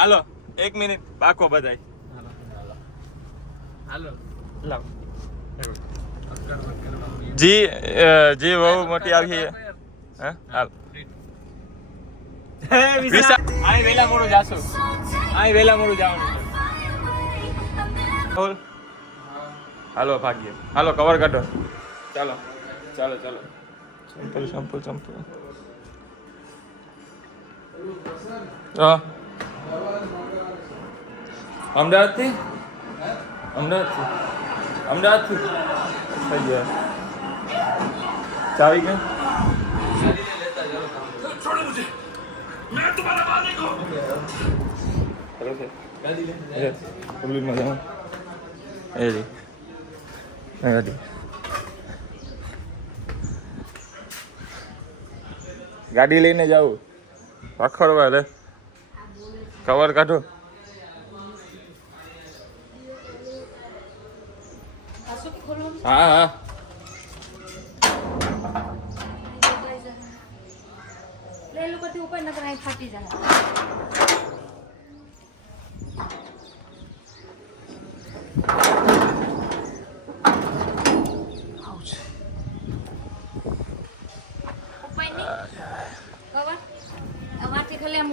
હાલો 1 minute પાકો બધાય હાલો લાવ જી જી બહુ મોટી આવી હે હાલ આઈ વેલા મોડું જાશું આઈ વેલા મોડું જવાનું હાલો ભાગ્ય હાલો કવર કાઢો ચાલો ચાલો ચાલો સંપલ હા અમદાવાદથી થઈ ગયા ચાવી કે ગાડી લઈને જાઉં રખડવા રે કવર કાઢો હા હા ફાટી જાય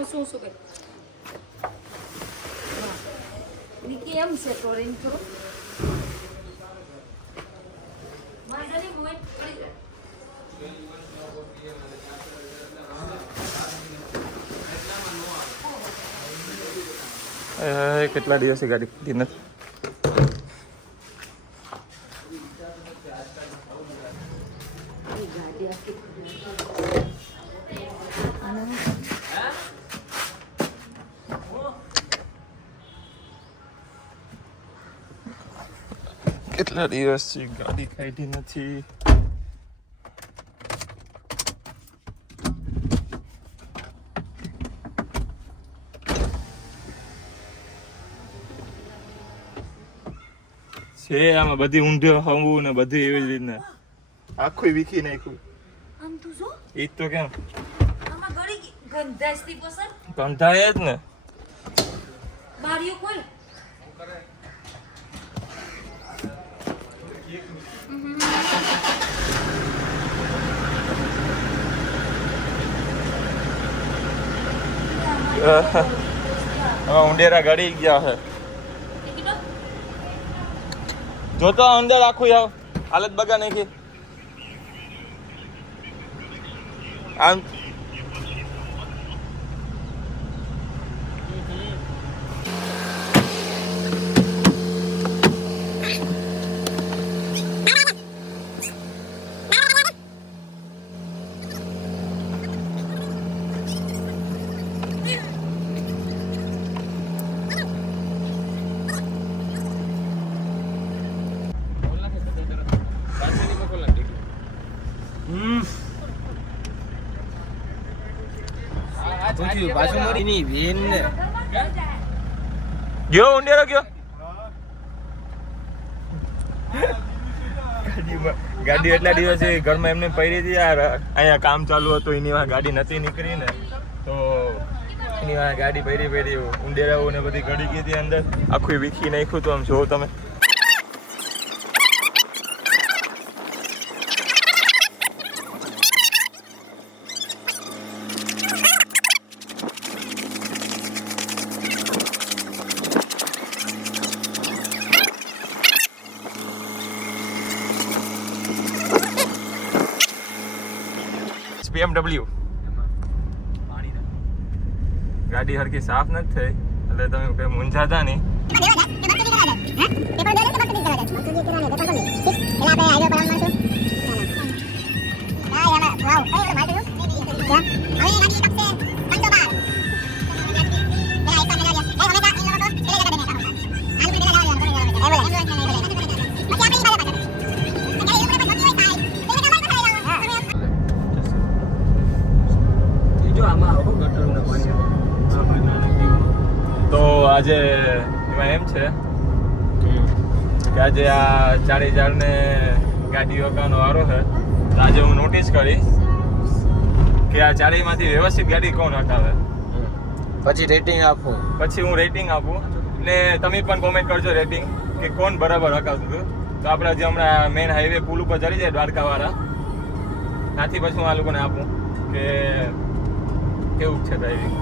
શું કે કેમ છે તો રેન થોડું મારી મોય પડી જાય કેટલા દિવસથી ગાડી પીધી નથી કેટલા દિવસથી ગાડી કાઢી નથી છે આમાં બધી ઊંધે હવું ને બધી એવી જ રીતના આખું વીખી નાખ્યું આમ તું જો ઈ તો કેમ આમાં ગળી ગંધાસતી પસંદ ગંધાય જ ને બારીઓ ખોલ ઊંડેરા ગળી ગયા છે જોતો અંદર આખું આવ હાલત બગા નાખી આમ પાછું મરી ની વેન ને ગયો ઊંડેરો ગયો ગાડી એટલા દિવસ ઘરમાં એમને પડી હતી યાર અહીંયા કામ ચાલુ હતું એની વાંહે ગાડી નથી નીકળી ને તો એની વાંહે ગાડી પડી ઊંડેરાઓ ને બધી ગળી ગઈ હતી અંદર આખું વીખી નાખ્યું તો આમ જોવો તમે BMW ગાડી હરકી સાફ નથી થઈ એટલે તમે કઈ મૂંઝાતા નહીં તો આજે એમાં એમ છે કે આજે આ 4000 ને ગાડી રોકાવાનો વારો છે તો આજે હું નોટિસ કરીશ કે આ ચારેયમાંથી વ્યવસ્થિત ગાડી કોણ હટાવે પછી રેટિંગ આપો. પછી હું રેટિંગ આપું ને તમે પણ કોમેન્ટ કરજો રેટિંગ કે કોણ બરાબર હકાવતું હતું. તો આપણે હજી હમણાં મેઇન હાઈવે પુલ ઉપર ચડી જાય દ્વારકાવાળા, ત્યાંથી પછી હું આ લોકોને આપું કે કેવું છે ડ્રાઇવિંગ.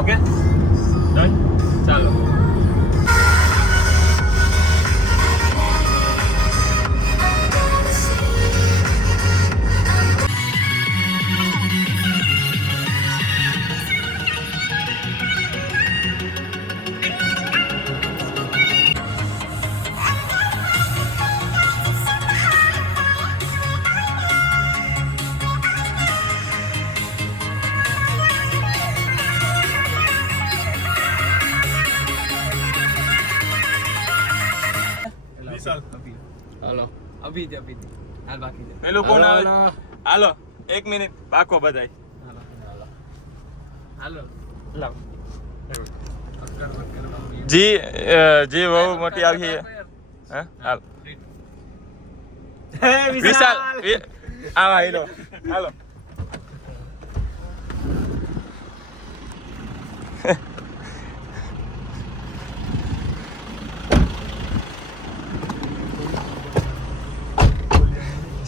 ઓકે ડન, ચાલો. હાલો અભી હાલ બાકી છે. પેલું કોણ આવે? હાલો 1 મિનિટ પાકો બધાય. હાલો લાવ જી જી બહુ મોટી આવી છે. હા હાલ વિશાલ આવા હીરો હાલો.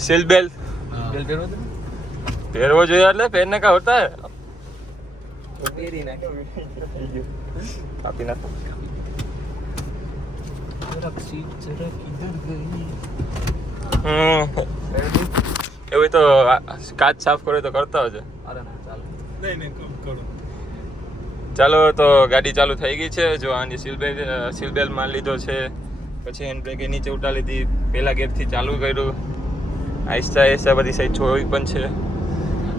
सील बेल બેલ પહેરવો તો પહેરવો જોઈએ એટલે પહેરને કા હોતા હે પહેરી નાખ. આપી નાખો. એવું તો કાચ સાફ કરે તો કરતા હશે. અરે ના ચાલો. ચાલો તો ગાડી ચાલુ થઈ ગઈ છે. જો આની સીલ બેલ માર લીધો છે, પછી હેન્ડ બ્રેક નીચે ઉતારી લીધી, પહેલા ગેરથી ચાલુ કર્યું, આહિસ્તા આહિસ્તા બધી સાઈડ જોઈ પણ છે.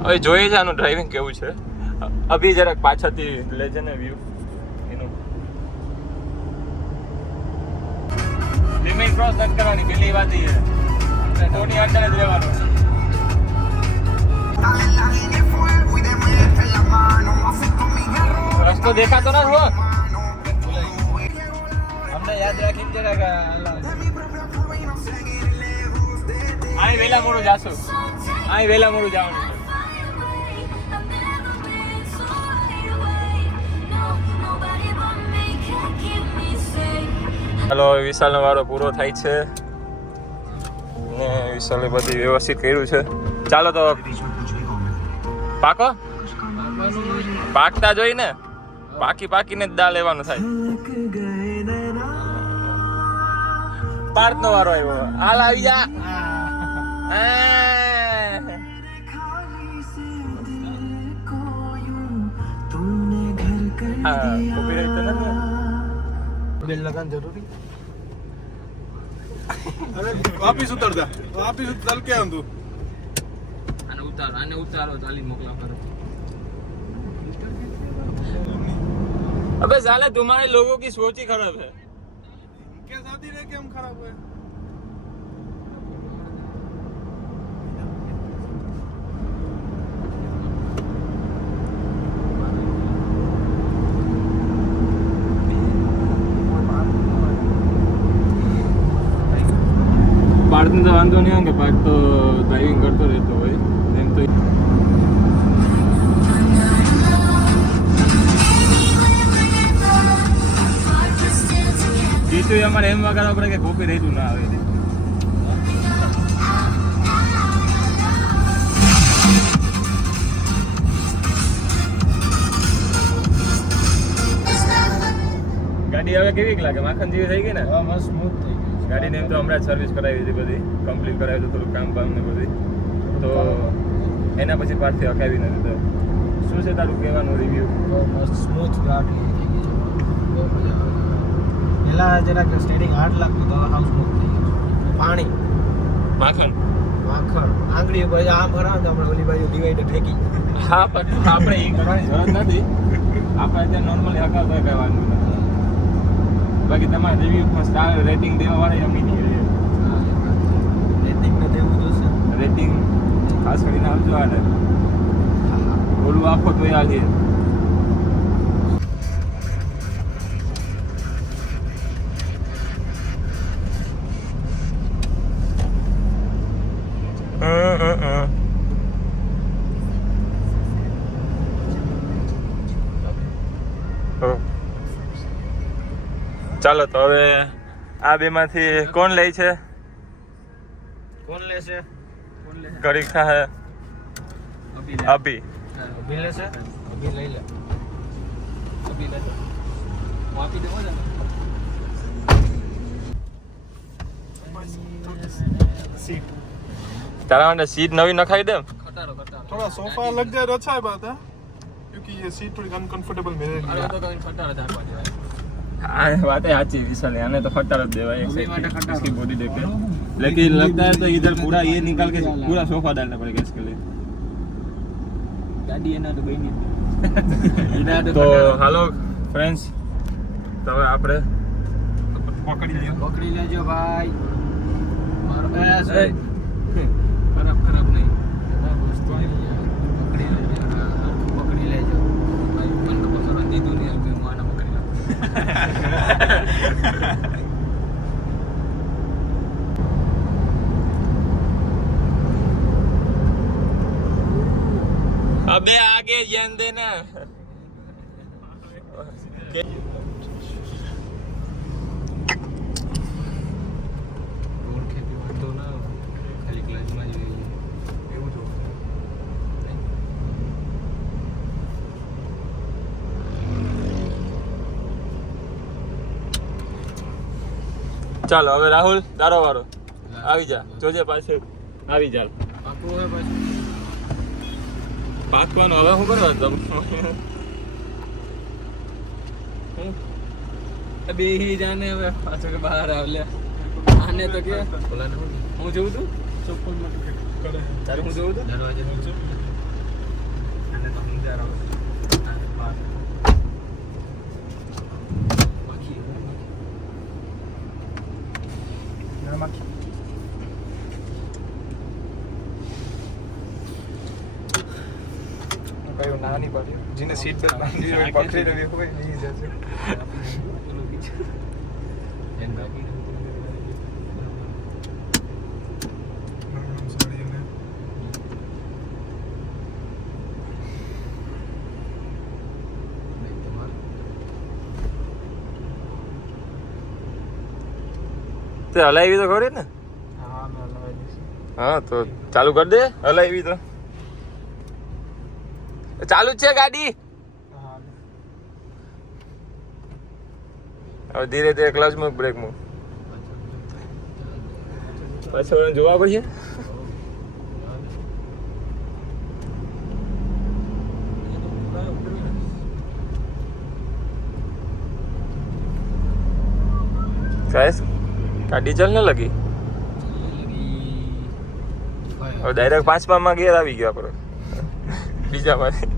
હવે જોઈએ છે આનું ડ્રાઇવિંગ કેવું છે. અભી જરાક પાછળથી લેજે ને વ્યૂ એનું. લિમિટ ક્રોસ નથી કરવાની, પેલી વાત એ છે. કોની અંદર જ રહેવાનું. રસ્તો દેખાતો ના હો. અમને યાદ રાખીને જરાક અહીં વેલા મોડું જાશું, અહીં વેલા મોડું જવાનું છે. ચાલો વિશાલનો વારો પૂરો થાય છે ને વિશાલે બધી વ્યવસ્થિત કર્યું છે. ચાલો તો પાકો પાકતા જોઈને પાકીને જ દા લેવાનું થાય. પાર્થનો વારો આવ્યો. હાલ આવી જા. કોપીરાઈટ તો નથી. બેલ લગાન જરૂરી. अरे वापिस उतर के हम तू આને ઉતારો ચાલી મોકલા કરો. अबे साले तुम्हारे लोगों की सोच ही खराब है. उनके साथ ही रह के हम खराब हुए. પાર્થ તો વાંધો નહીં હોય કે પાર્થ તો ડ્રાઇવિંગ કરતો રહેતો હોય એમ તો. જીતુ અમારે એમ વગાડવા પડે કે કોપી રહેતું ના આવે. ગાડી હવે કેવી લાગે? માખણ જેવી થઈ ગઈ ને? મસ્ત સ્મૂથ થઈ ગયું. ગાડીને એમ તો હમણાં સર્વિસ કરાવી હતી, બધી કમ્પ્લીટ કરાવી હતું, થોડું કામ ને બધી. તો એના પછી પાછથી હકાવી નથી. તો શું છે તારું કહેવાનું રિવ્યુ? બહુ મસ્ત સ્મૂથ ગાડી થઈ ગઈ છે. બહુ મજા આવે. પહેલા જરાક સ્ટેરિંગ હાર્ડ લાગતું તો હાઉસ સ્મૂથ થઈ ગયું. પાણી માખણ આંગળી ઉપર આમ કરાવે તો આપણે ઓલી બાજુ ડિવાઈડર ફેંકી. હા, પણ આપણે એ કરવાની જરૂર નથી. આપણે ત્યાં નોર્મલી હકાવતો હોય કઈ વાંધો નથી. બાકી તમારે રિવ્યુમાં સ્ટાર રેટિંગ દેવા વાળા અમી નહીં. રેટિંગ ને દેવું જોશે. રેટિંગ ખાસ કરીને આપજો. આને ઓલું આપો તો એ આજે હો. ચાલો તો હવે આ બેમાંથી કોણ લે છે? કોણ લેશે? ઘડી ખાહે અભી. અભી લેશે? અભી લઈ લે. सीट તારા માટે સીટ નવી નખાઈ દે. थोड़ा सोफा लग जाए तो अच्छा है बात है क्योंकि ये सीट थोड़ी अनकंफर्टेबल मिलेगी हाँ बात है साची विशाल, आने तो खटारा देवा एक अभी वाला साइड खटारा। इसकी बॉडी देख के, लेकिन लगता है तो इधर पूरा ये निकाल के पूरा सोफा डालना पड़ेगा इसके लिए. ગાડી એના તો ગઈ નહીં. તો હાલો ફ્રેન્ડ્સ, તો હવે આપણે પકડી લેજો ભાઈ. મારો ખરાબ નહીં. વસ્તુ નહીં યાર. પકડી લેજો. હા, પકડી લેજો. ભાઈ મને તો પસંદ દીધું નહીં એટલે હું આને પકડી લઉં. अबे आगे जान देना. રોડ ખેતી વાંધો ના આવે. ખાલી ક્લચમાં જ રહી જાય. એવું જો. ચાલો હવે રાહુલ તારો વારો. આવી જા, જોજે પાછળ આવી જા. પાકું હોય પાછું. પાકવાનું હવે શું કરવા તમે? બેહી જાને હવે પાછો કે બહાર આવલે. આને તો કે બોલાને હું જોઉં તું चप्पल मत करे તારે હું જોઉં તું દરવાજે આને તો સમજારો બાકી કયો નાની પાડી જેને સીટ બેલ્ટ બાંધી હોય પકડી લેવી હોય નહીં જશે પેલું બીજું એન બાકી તે હલાવી તો ખરી ને? હા મેં લગાવી દીધી હા તો ચાલુ કરી દે. હલાવી તો ચાલુ જ છે ગાડી. હા હવે ધીરે ધીરે ક્લચ મૂક, બ્રેક મૂક. પાછળ જોવા પડશે. ગાઈસ ગાડી ચાલ ને લગી. હવે ડાયરેક્ટ પાંચમા ગેર આવી ગયો આપણો. બીજા માંથી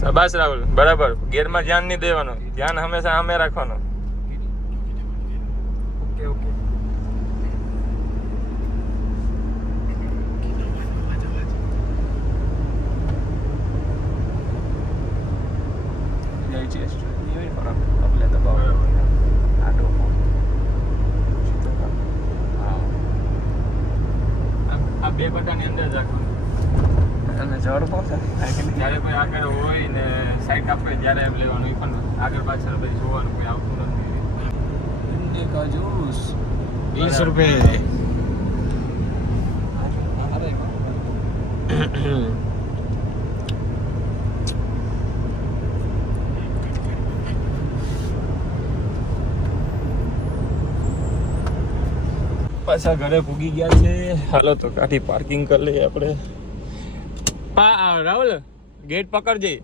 શાબાશ રાહુલ, બરાબર. ગેરમાં ધ્યાન નહીં દેવાનું, ધ્યાન હંમેશા સામે રાખવાનું. ओके ओके આ બે બટાની અંદર જ રાખવાનું. અને જડ પહોંચે જ્યારે કોઈ આગળ હોય ને સાઈડ આપે ત્યારે એમ લેવાનું. એ પણ આગળ પાછળ બધી જોવાનું, કોઈ આવતું નથી. ઇન્ડિકા જ્યુસ 20 રૂપિયા. પાછા ઘરે પૂગી ગયા છે. હાલો તો કાઠી પાર્કિંગ કરી લઈએ આપણે. રાહુલ ગેટ પકડજે.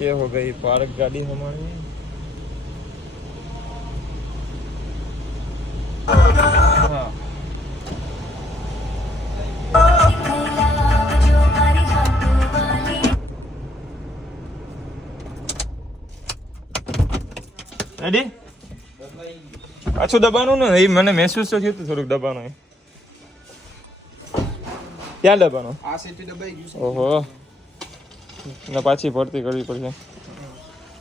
ये हो गई पार्क गाड़ी हमारी. हाँ રેડી પાછું દબાનું ને એ મને મહેસૂસ તો થયું હતું થોડુંક દબાનું ક્યાં દબાનું આ સીટી દબાઈ ગયું છે. ઓહો ને પાછી ભરતી કરવી પડશે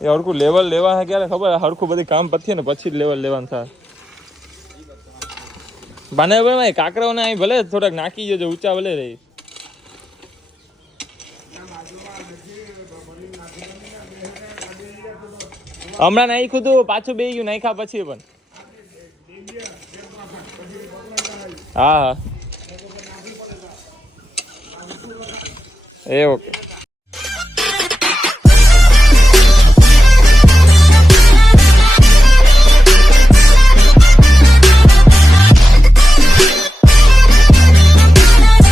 એ હરખું લેવલ લેવા હે ક્યારે ખબર હરખું બધી કામ પતીએ ને પછી જ લેવલ લેવાનું થાય બાને ભાઈ કાકરાઓને અહીં ભલે થોડાક નાખી જજો ઊંચા ભલે રહી હમણાં નાખ્યું હતું પાછું બે ગયું નાખ્યા પછી પણ હા હા એ ઓકે